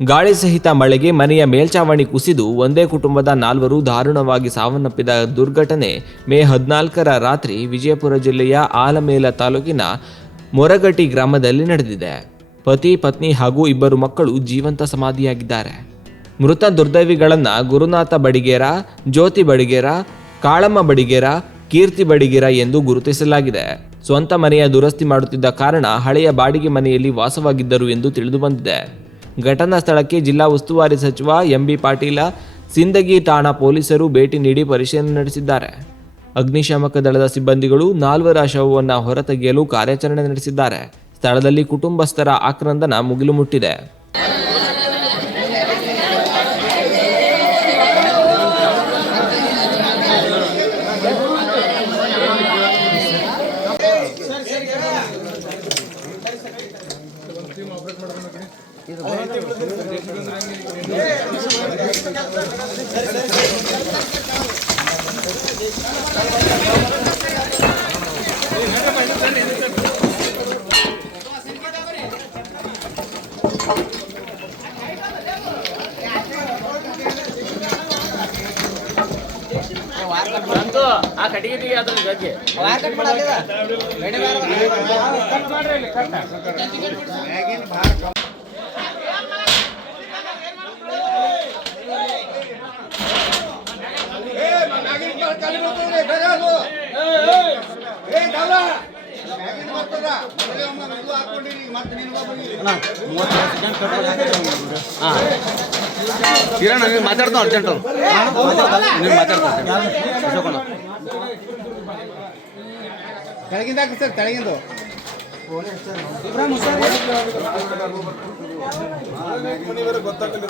ಗಾಳಿ ಸಹಿತ ಮಳೆಗೆ ಮನೆಯ ಮೇಲ್ಛಾವಣಿ ಕುಸಿದು ಒಂದೇ ಕುಟುಂಬದ 4 ದಾರುಣವಾಗಿ ಸಾವನ್ನಪ್ಪಿದ ದುರ್ಘಟನೆ ಮೇ 14ರ ರಾತ್ರಿ ವಿಜಯಪುರ ಜಿಲ್ಲೆಯ ಆಲಮೇಲ ತಾಲೂಕಿನ ಮೊರಗಟ್ಟಿ ಗ್ರಾಮದಲ್ಲಿ ನಡೆದಿದೆ. ಪತಿ, ಪತ್ನಿ ಹಾಗೂ 2 ಮಕ್ಕಳು ಜೀವಂತ ಸಮಾಧಿಯಾಗಿದ್ದಾರೆ. ಮೃತ ದುರ್ದೈವಿಗಳನ್ನು ಗುರುನಾಥ ಬಡಿಗೇರ, ಜ್ಯೋತಿ ಬಡಿಗೇರ, ಕಾಳಮ್ಮ ಬಡಿಗೇರ, ಕೀರ್ತಿ ಬಡಿಗೇರ ಎಂದು ಗುರುತಿಸಲಾಗಿದೆ. ಸ್ವಂತ ಮನೆಯ ದುರಸ್ತಿ ಮಾಡುತ್ತಿದ್ದ ಕಾರಣ ಹಳೆಯ ಬಾಡಿಗೆ ಮನೆಯಲ್ಲಿ ವಾಸವಾಗಿದ್ದರು ಎಂದು ತಿಳಿದು ಬಂದಿದೆ. ಘಟನಾ ಸ್ಥಳಕ್ಕೆ ಜಿಲ್ಲಾ ಉಸ್ತುವಾರಿ ಸಚಿವ ಎಂಬಿ ಪಾಟೀಲ, ಸಿಂದಗಿ ಠಾಣಾ ಪೊಲೀಸರು ಭೇಟಿ ನೀಡಿ ಪರಿಶೀಲನೆ ನಡೆಸಿದ್ದಾರೆ. ಅಗ್ನಿಶಾಮಕ ದಳದ ಸಿಬ್ಬಂದಿಗಳು 4ರ ಶವವನ್ನು ಹೊರತೆಗೆಯಲು ಕಾರ್ಯಾಚರಣೆ ನಡೆಸಿದ್ದಾರೆ. ಸ್ಥಳದಲ್ಲಿ ಕುಟುಂಬಸ್ಥರ ಆಕ್ರಂದನ ಮುಗಿಲು ಮುಟ್ಟಿದೆ. ಆ ಕಟ್ಟಿಗೆ ಅದ್ರ ಗಜ್ಜೆ ಕಿರಣ್ ನೀವು ಮಾತಾಡ್ತಾ ಅರ್ಜೆಂಟ್ ನೀವು ಮಾತಾಡ್ತಾ ತೆಳಗಿಂದ ಹಾಕಿ ಸರ್, ತೆಳಗಿಂದು ಗೊತ್ತಾಗಲಿಲ್ಲ.